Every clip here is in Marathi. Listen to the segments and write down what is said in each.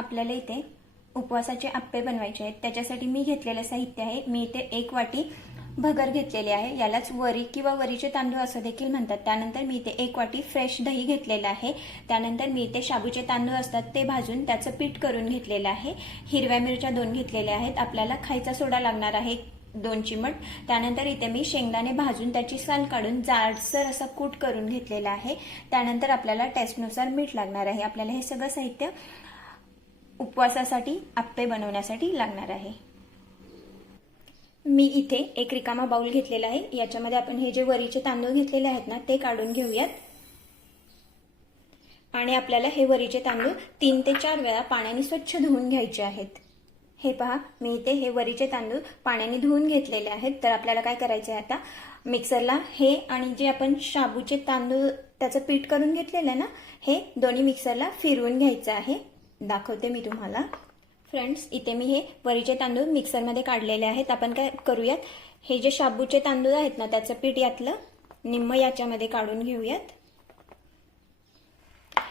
आपल्याला इथे उपवासाचे आप्पे बनवायचे आहेत. त्याच्यासाठी मी घेतलेलं साहित्य आहे. मी इथे एक वाटी भगर घेतलेली आहे. यालाच वरी किंवा वरीचे तांदूळ असं देखील म्हणतात. त्यानंतर मी इथे एक वाटी फ्रेश दही घेतलेलं आहे. त्यानंतर मी इथे शाबूचे तांदूळ असतात ते भाजून त्याचं पीठ करून घेतलेलं आहे. हिरव्या मिरच्या दोन घेतलेल्या आहेत. आपल्याला खायचा सोडा लागणार आहे दोन चिमट. त्यानंतर इथे मी शेंगदाणे भाजून त्याची साल काढून जाडसर असा कूट करून घेतलेला आहे. त्यानंतर आपल्याला टेस्टनुसार मीठ लागणार आहे. आपल्याला हे सगळं साहित्य उपवासासाठी आप्पे बनवण्यासाठी लागणार आहे. मी इथे एक रिकामा बाउल घेतलेला आहे. याच्यामध्ये आपण हे जे वरीचे तांदूळ घेतलेले आहेत ना ते काढून घेऊयात. आणि आपल्याला हे वरीचे तांदूळ तीन ते चार वेळा पाण्याने स्वच्छ धुवून घ्यायचे आहेत. हे पहा मी इथे हे वरीचे तांदूळ पाण्याने धुवून घेतलेले आहेत. तर आपल्याला काय करायचे आहे आता? मिक्सरला हे आणि जे आपण शाबूचे तांदूळ त्याचं पीठ करून घेतलेलं आहे ना हे दोन्ही मिक्सरला फिरवून घ्यायचं आहे. दाखवते मी तुम्हाला. फ्रेंड्स इथे मी हे वरीचे तांदूळ मिक्सरमध्ये काढलेले आहेत. आपण काय करूयात? हे जे शाबूचे तांदूळ आहेत ना त्याचं पीठ यातलं निम्म याच्यामध्ये काढून घेऊयात.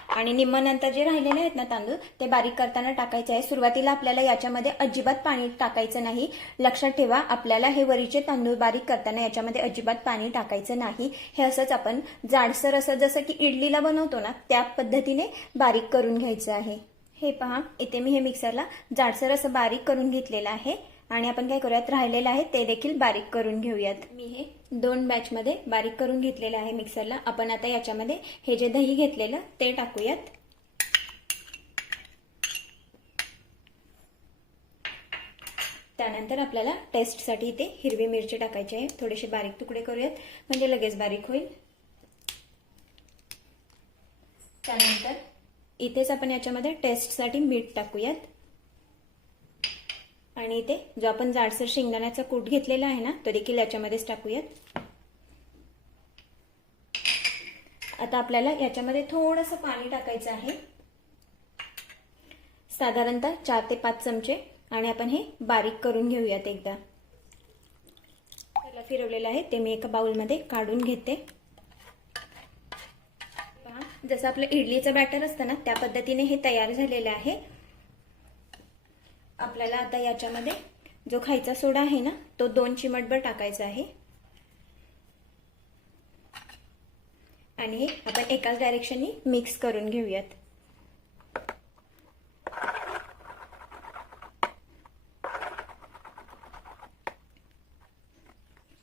आणि निम्मनंतर जे राहिलेले आहेत ना तांदूळ ते बारीक करताना टाकायचे आहे. सुरुवातीला आपल्याला याच्यामध्ये अजिबात पाणी टाकायचं नाही. लक्षात ठेवा आपल्याला हे वरीचे तांदूळ बारीक करताना याच्यामध्ये अजिबात पाणी टाकायचं नाही. हे असंच आपण जाडसर असं जसं की इडलीला बनवतो ना त्या पद्धतीने बारीक करून घ्यायचं आहे. हे पहा इथे मी हे मिक्सरला जाडसर असं बारीक करून घेतलेलं आहे. आणि आपण काय करूयात राहिलेलं आहे ते देखील बारीक करून घेऊयात. मी हे दोन बॅचमध्ये बारीक करून घेतलेलं आहे मिक्सरला आपण आता याच्यामध्ये हे जे दही घेतलेलं ते टाकूयात. त्यानंतर आपल्याला टेस्टसाठी इथे हिरवी मिरची टाकायची आहे. थोडेसे बारीक तुकडे करूयात म्हणजे लगेच बारीक होईल. त्यानंतर इथेच आपण याच्यामध्ये टेस्टसाठी मीठ टाकूयात. आणि इथे जो आपण जाडसर शेंगदाण्याचा कूट घेतलेला आहे ना तो देखील याच्यामध्येच टाकूयात. आता आपल्याला याच्यामध्ये थोडंसं पाणी टाकायचं आहे. साधारणतः चार ते पाच चमचे आणि आपण हे बारीक करून घेऊयात एकदा. त्याला फिरवलेलं आहे ते मी एका बाउलमध्ये काढून घेते. जसं आपलं इडलीचं बॅटर असतं ना त्या पद्धतीने हे तयार झालेलं आहे. आपल्याला आता याच्यामध्ये जो खायचा सोडा आहे ना तो दोन चिमटभर टाकायचा आहे. आणि हे आपण एकाच डायरेक्शननी मिक्स करून घेऊयात.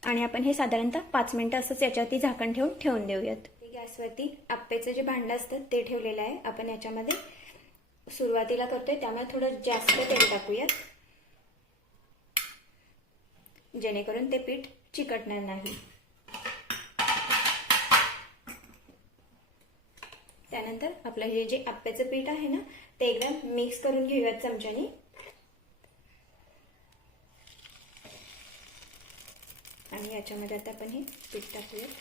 आणि आपण हे साधारणतः पाच मिनिटं असंच याच्यावरती झाकण ठेवून ठेवून देऊयात. गॅसवरती आप्पेचं जे भांडं असतं ते ठेवलेलं आहे. आपण याच्यामध्ये सुरुवातीला करतोय त्यामुळे थोडं जास्त तेल टाकूयात. जेणेकरून ते पीठ चिकटणार नाही. त्यानंतर आपलं हे जे आप्प्याचं पीठ आहे ना ते एकदम मिक्स करून घेऊयात चमच्यानी. आणि याच्यामध्ये आता आपण हे पीठ टाकूयात.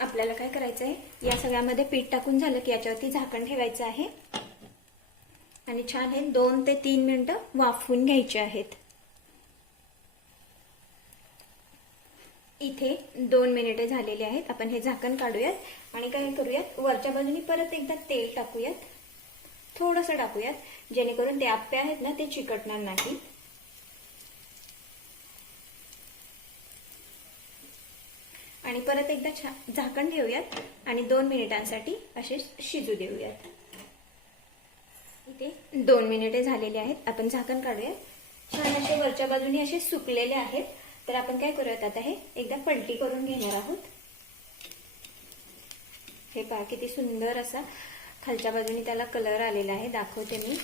आपल्याला काय करायचं आहे या सगळ्यामध्ये पीठ टाकून झालं की याच्यावरती झाकण ठेवायचं आहे. आणि छान हे दोन ते तीन मिनिट वाफवून घ्यायचे आहेत. इथे दोन मिनिटे झालेले आहेत. आपण हे झाकण काढूयात आणि काय करूयात? वरच्या बाजूनी परत एकदा तेल टाकूयात. थोडंसं टाकूयात जेणेकरून ते आप्पे आहेत ना ते चिकटणार नाही. आणि परत एकदा छा झाकण ठेवूयात आणि दोन मिनिटांसाठी असे शिजू देऊयात. इथे दोन मिनिटे झालेले आहेत. आपण झाकण काढूयात. छान असे वरच्या बाजूने असे सुकलेले आहेत. तर आपण काय करूयात आता हे? एकदा पलटी करून घेणार आहोत. हे पहा किती सुंदर असा खालच्या बाजूने त्याला कलर आलेला आहे. दाखवते मी.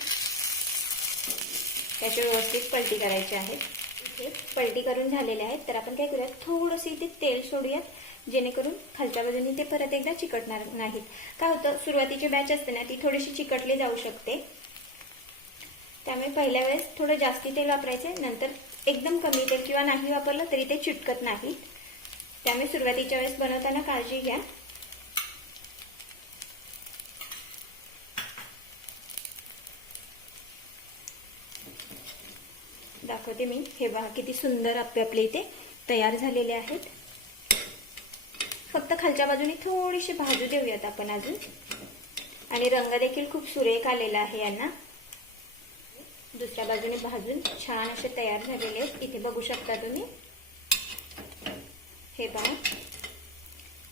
त्याची व्यवस्थित पलटी करायची आहे. इथे पलटी करून झालेले आहेत. तर आपण काय करूयात? थोडंसं इथे तेल सोडूयात जेणेकरून खालच्या बाजूने ते परत एकदा चिकटणार नाहीत. काय होतं? सुरुवातीची बॅच असते ना ती थोडीशी चिकटली जाऊ शकते. त्यामुळे पहिल्या वेळेस थोडं जास्ती तेल वापरायचं नंतर एकदम कमी तेल किंवा नाही वापरलं तरी ते चिटकत नाही त्यामुळे सुरुवातीच्या वेळेस बनवताना काळजी घ्या. दाखवते मी. हे बघा किती सुंदर आप्पे आपले इथे तयार झालेले आहेत. फक्त खालच्या बाजूने थोडीशी भाजू देऊयात आपण अजून. आणि रंग देखील खूप सुरेख आलेला आहे यांना. दुसऱ्या बाजूने भाजून छान असे तयार झालेले आहेत. इथे बघू शकता तुम्ही. हे पहा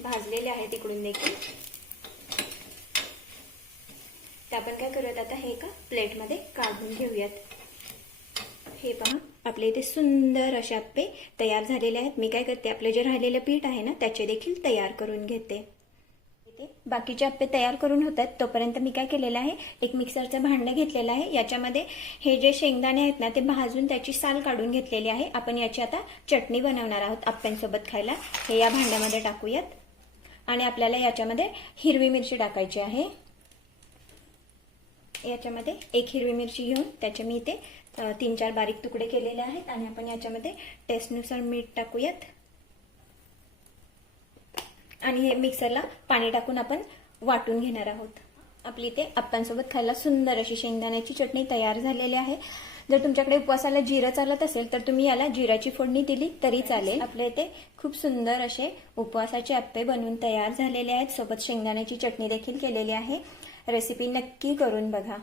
भाजलेले आहेत इकडून देखील. तर आपण काय करूयात आता? हे का प्लेटमध्ये काढून घेऊयात. हे पहा आपल्या इथे सुंदर असे आप्पे तयार झालेले आहेत. मी काय करते आपलं जे राहिलेलं पीठ आहे ना त्याचे देखील तयार करून घेते. इथे बाकीचे आप्पे तयार करून होतात. तोपर्यंत मी काय केलेलं आहे एक मिक्सरचं भांडं घेतलेलं आहे. याच्यामध्ये हे जे शेंगदाणे आहेत ना ते भाजून त्याची साल काढून घेतलेली आहे. आपण याची आता चटणी बनवणार आहोत आप्प्यांसोबत खायला. हे या भांड्यामध्ये टाकूयात. आणि आपल्याला याच्यामध्ये हिरवी मिरची टाकायची आहे. याच्यामध्ये एक हिरवी मिरची घेऊन त्याचे मी इथे तीन चार बारीक तुकडे केलेले आहेत आणि आपण याच्यामध्ये टेस्टनुसार मीठ टाकूयात. आणि हे मिक्सरला पाणी टाकून आपण वाटून घेणार आहोत. आपली इथे आप्पांसोबत खायला सुंदर अशी शेंगदाण्याची चटणी तयार झालेली आहे. जर तुमच्याकडे उपवासाला जिरं चालत असेल तर तुम्ही याला जिराची फोडणी दिली तरी चालेल. आपल्या इथे खूप सुंदर असे उपवासाचे आप्पे बनवून तयार झालेले आहेत. सोबत शेंगदाण्याची चटणी देखील केलेली आहे. रेसिपी नक्की करून बघा.